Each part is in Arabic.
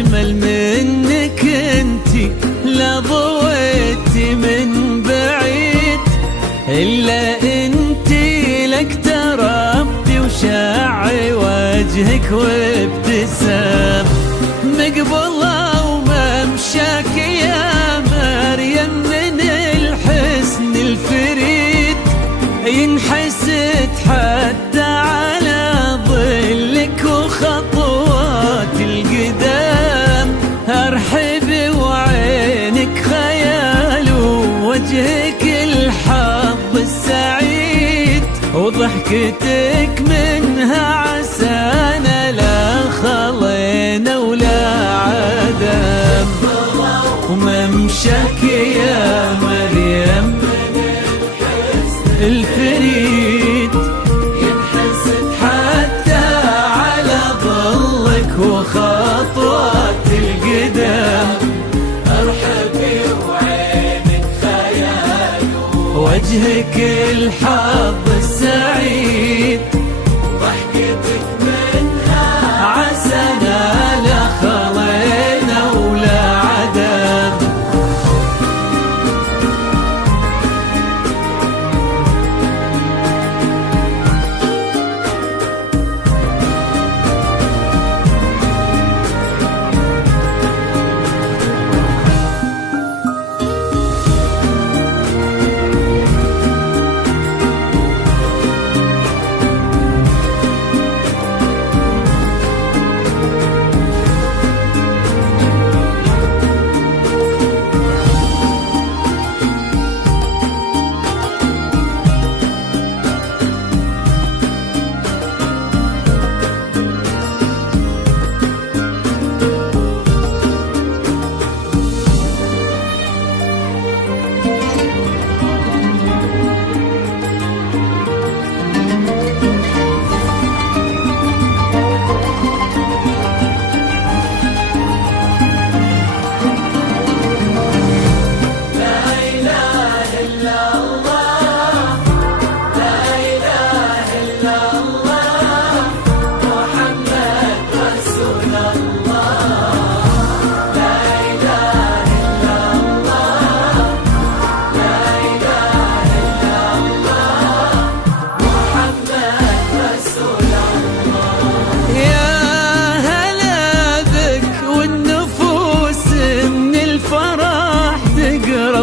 أجمل منك انتي لا ضويتي من بعيد، إلا انتي لك تربتي وشاعي وجهك وابتسام. مقبلة وممشاك يا مريم من الحسن الفريد، ينحسد حتى على ظلك وخطوات القدام. ارحبي وعينك خيال ووجهك الحظ السعيد، وضحكتك منها عسانا لا خلينا ولا عدم. وممشاك يا مريم الفريد، ينحسد حتى على ظلك وخطوات القدام. ارحبي وعينك خيال وجهك الحظ السعيد، ضحكتك منها عسانا لا خلينا ولا عدم.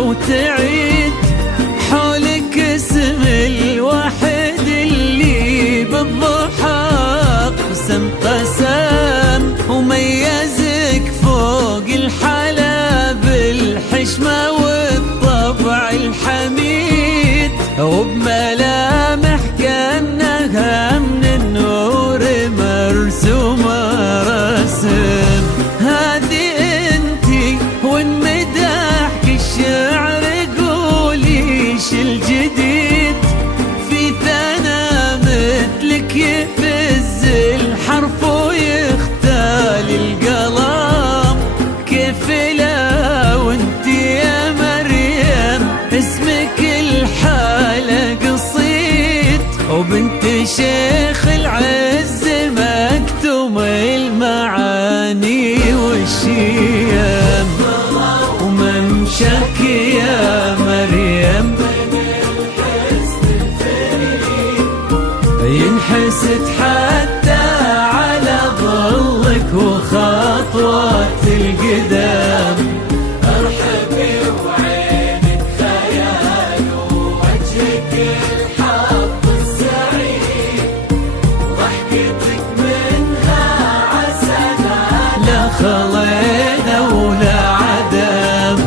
وتعيد حولك اسم الواحد اللي بالضحى قسم وميزك فوق الحلا بالحشمة والطبع الحميد، وبملامح كأنها من النور مرسومة رسم. هذه انتي وانمدحك الشعر قوليش الجديد، في ثنا مثلك يفز الحرف ويختال القلم. كيف لا وانتي يا مريم اسمك الحالة قصيد، وبنت شيخ العز مكتوم المعاني والشيم. وممشاك يا مريم ينحسد حتى على ظلك وخطوات القدام. ارحبي وعينك خيال ووجهك الحظ السعيد، ضحكتك منها عسانا لا خلينا ولا عدم.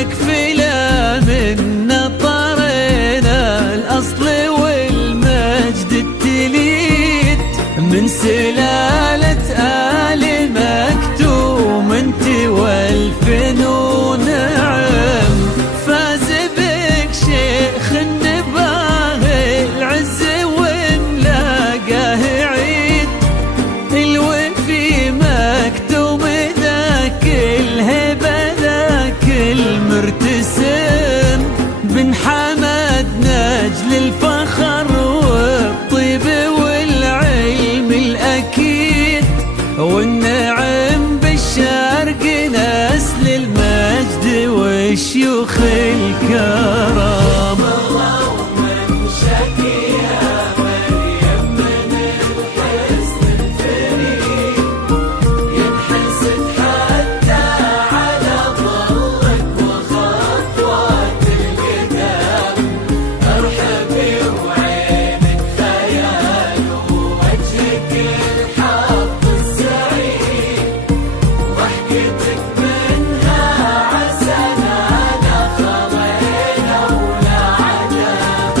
يكفلا من طرينا الأصل والمجد التليد من سلالة آل مكتوم انت والفنون نعم فاز بك شيخ النباه العز وملاقاه عيد الوفي مكتوم ذاك الهبة ذاك المرتسم بن حمد نجل الفخر والطيب والعلم الأكيد والنعم بالشرق نسل المجد والشيوخ الكرام اللهم شكي يا مريم من الحزن الفريد ينحسد حتى على ظلك وخطوات القدام ارحبي وعينك خيال ووجهك الحظ السعيد ضحكتك منها عسنا خضينا ولا عجب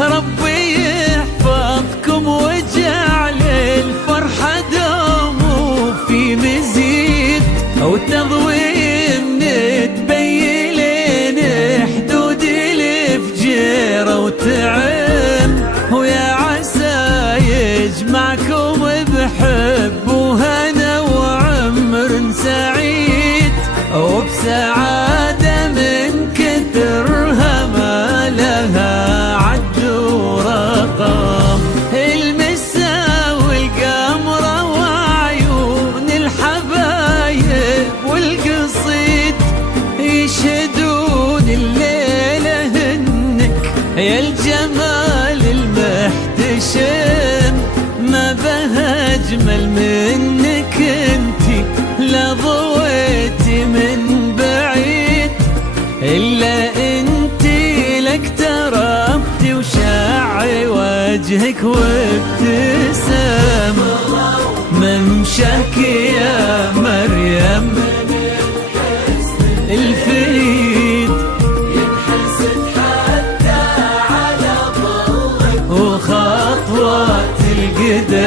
ربي يحفظكم وجعل الفرحة دوم في مزيد أو تضويم نتبين حدود الفجيرة وتعم ويا عسى يجمعكم بحب وهنا وعمر سعيد وبسعادة من كثرها ما لها عد ورقم المسا والقمرة وعيون الحبايب والقصيد يشهدون الليلة هنك يا الجمال المحتشم ما بها أجمل منك انتي لا ضويتي من بعيد إلا انتي لك تربتي وشاع وجهك وابتسام ممشاك يا مريم الفريد ينحسد حتى على ظلك وخطوات القدام